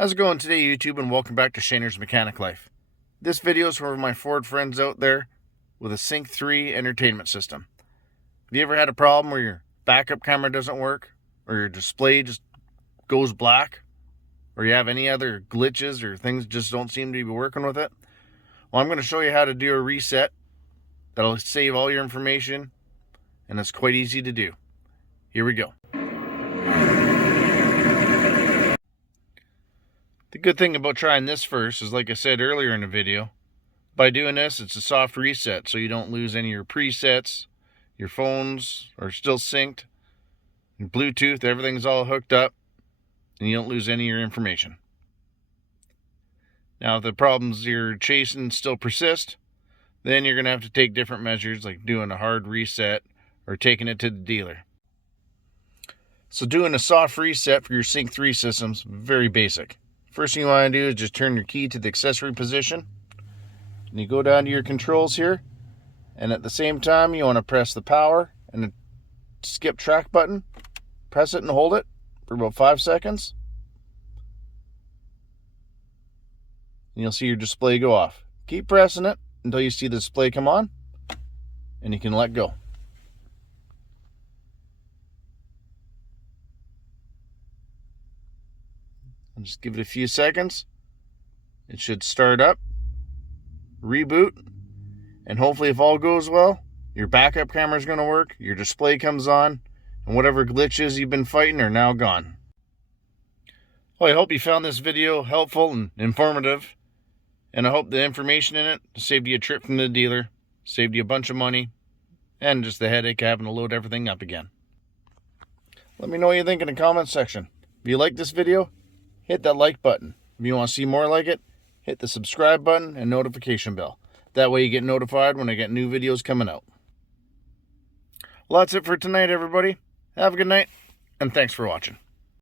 How's it going today, YouTube, and welcome back to Shaner's Mechanic Life. This video is for my Ford friends out there with a Sync 3 entertainment system. Have you ever had a problem where your backup camera doesn't work, or your display just goes black, or you have any other glitches or things just don't seem to be working with it? Well, I'm going to show you how to do a reset that'll save all your information, and it's quite easy to do. Here we go. The good thing about trying this first is, like I said earlier in the video, by doing this, it's a soft reset, so you don't lose any of your presets. Your phones are still synced. Your Bluetooth, everything's all hooked up, and you don't lose any of your information. Now, if the problems you're chasing still persist, then you're going to have to take different measures, like doing a hard reset or taking it to the dealer. So doing a soft reset for your Sync 3 system's very basic. First thing you want to do is just turn your key to the accessory position. And you go down to your controls here. And at the same time, you want to press the power and the skip track button. Press it and hold it for about 5 seconds. And you'll see your display go off. Keep pressing it until you see the display come on. And you can let go. And just give it a few seconds. It should start up, reboot, and hopefully, if all goes well, your backup camera is going to work, your display comes on, and whatever glitches you've been fighting are now gone. Well, I hope you found this video helpful and informative, and I hope the information in it saved you a trip from the dealer, saved you a bunch of money, and just the headache of having to load everything up again. Let me know what you think in the comments section. If you like this video, hit that like button. If you want to see more like it, hit the subscribe button and notification bell. That way you get notified when I get new videos coming out. Well, that's it for tonight, everybody. Have a good night, and thanks for watching.